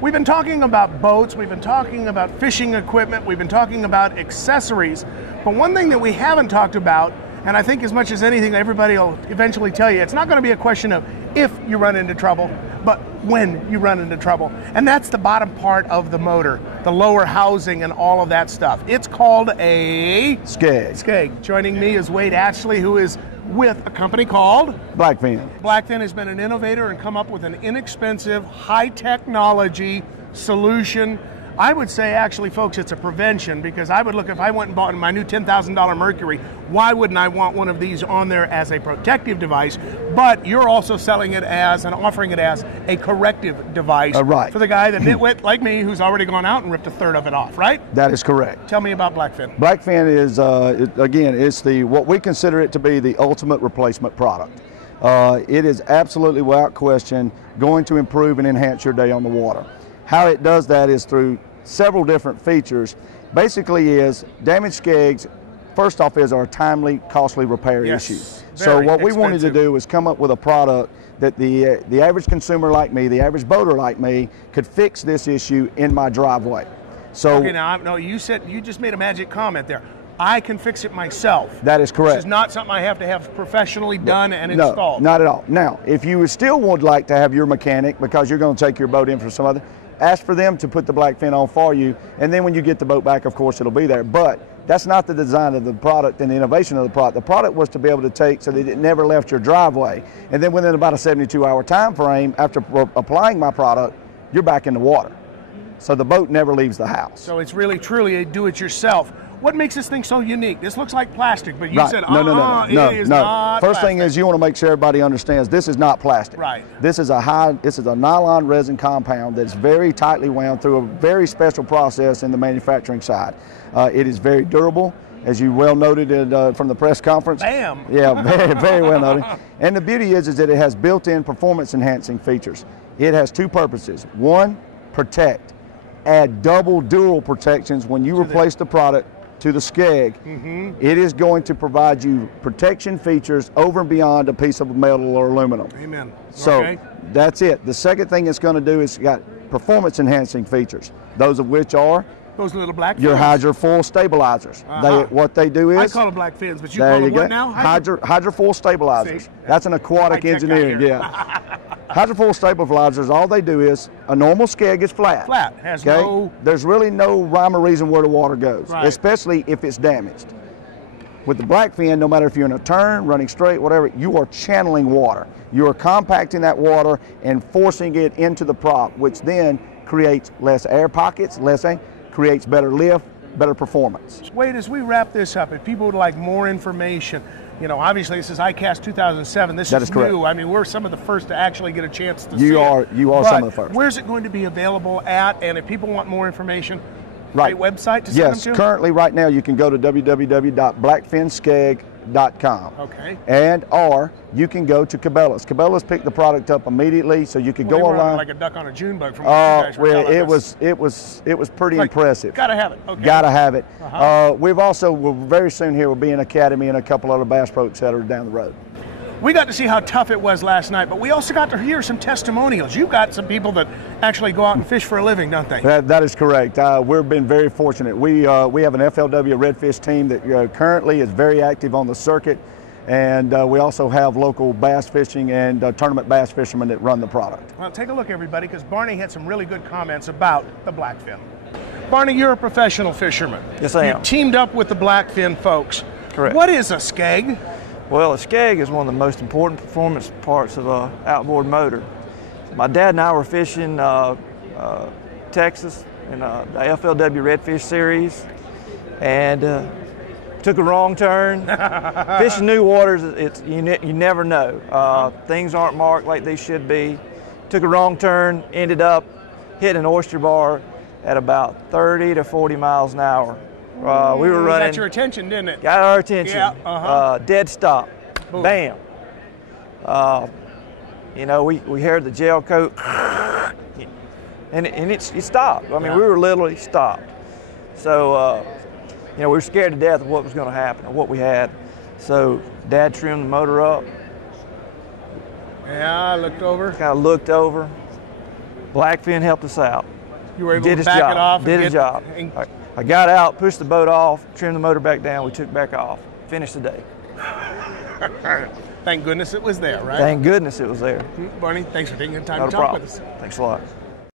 We've been talking about boats, we've been talking about fishing equipment, we've been talking about accessories, but one thing that we haven't talked about, and I think as much as anything everybody will eventually tell you, it's not going to be a question of if you run into trouble, but when you run into trouble. And that's the bottom part of the motor, the lower housing and all of that stuff. It's called a skeg. Joining me is Wade Ashley, who is with a company called Blackfin. Blackfin has been an innovator and come up with an inexpensive, high technology solution. I would say, actually, folks, it's a prevention, because I would look, if I went and bought my new $10,000 Mercury, why wouldn't I want one of these on there as a protective device? But you're also selling it as and offering it as a corrective device right. for the guy, the nitwit like me, who's already gone out and ripped a third of it off, right? That is correct. Tell me about Blackfin. Blackfin is, again, it's what we consider it to be the ultimate replacement product. It is absolutely, without question, going to improve and enhance your day on the water. How it does that is through several different features. Basically is damaged skegs, first off, is our timely, costly repair issue. So what we wanted to do was come up with a product that the average consumer like me, the average boater like me, could fix this issue in my driveway. So okay, now no, you just made a magic comment there. I can fix it myself. That is correct. This is not something I have to have professionally done and installed. No, not at all. Now, if you still would like to have your mechanic, because you're going to take your boat in for some other, ask for them to put the Blackfin on for you, and then when you get the boat back, of course, it'll be there. But that's not the design of the product and the innovation of the product. The product was to be able to take so that it never left your driveway. And then within about a 72-hour time frame, after applying my product, you're back in the water. So the boat never leaves the house. So it's really, truly a do-it-yourself. What makes this thing so unique? This looks like plastic, but you said, no, it is not First plastic. thing is you want to make sure everybody understands this is not plastic. Right. This is a nylon resin compound that's very tightly wound through a very special process in the manufacturing side. It is very durable, as you well noted from the press conference. Bam! Yeah, very, very well noted. And the beauty is that it has built-in performance-enhancing features. It has two purposes. One, protect. Add double dual protections when you replace the product to the skeg. It is going to provide you protection features over and beyond a piece of metal or aluminum. Amen. So that's it. The second thing it's going to do is got performance enhancing features, those of which are those little black your fins. hydrofoil stabilizers. What they do is, I call them black fins, but you call them what now? Hydrofoil stabilizers. See? That's an aquatic engineering, Hydrofoil stabilizers, all they do is, a normal skeg is flat. Flat, has no... There's really no rhyme or reason where the water goes, especially if it's damaged. With the Blackfin, no matter if you're in a turn, running straight, whatever, you are channeling water. You are compacting that water and forcing it into the prop, which then creates less air pockets, creates better lift, better performance. Wade, as we wrap this up, if people would like more information, you know, obviously this is ICAST 2007. This is new. I mean, we're some of the first to actually get a chance to see it. You are some of the first. Where's it going to be available at? And if people want more information, great website to send them to? Yes, currently right now you can go to www.blackfinskeg.com. Okay. Or you can go to Cabela's. Cabela's picked the product up immediately, so you could go online. Like a duck on a June bug from what you guys were telling us. It was pretty impressive. Gotta have it. Okay. Gotta have it. We'll very soon here will be an academy and a couple other bass pro that are down the road. We got to see how tough it was last night, but we also got to hear some testimonials. You've got some people that actually go out and fish for a living, don't they? That is correct. We've been very fortunate. We have an FLW redfish team that currently is very active on the circuit, and we also have local bass fishing and tournament bass fishermen that run the product. Well, take a look, everybody, because Barney had some really good comments about the Blackfin. Barney, you're a professional fisherman. Yes, I am. You teamed up with the Blackfin folks. Correct. What is a skeg? Well, a skeg is one of the most important performance parts of an outboard motor. My dad and I were fishing Texas in the FLW Redfish Series, and took a wrong turn. Fishing new waters, you never know. Things aren't marked like they should be. Took a wrong turn, ended up hitting an oyster bar at about 30 to 40 miles an hour. We were running. Got your attention, didn't it? Got our attention. Yeah. Dead stop. Boom. Bam. You know, we heard the gel coat, and it stopped. I mean, we were literally stopped. So, you know, we were scared to death of what was going to happen, or what we had. So, Dad trimmed the motor up. Yeah, I looked over. Kind of looked over. Blackfin helped us out. You were able Did to his back job. it off. Did his job. I got out, pushed the boat off, trimmed the motor back down. We took back off. Finished the day. Thank goodness it was there, right? Thank goodness it was there. Barney, thanks for taking the time Not to a talk problem. with us. Thanks a lot.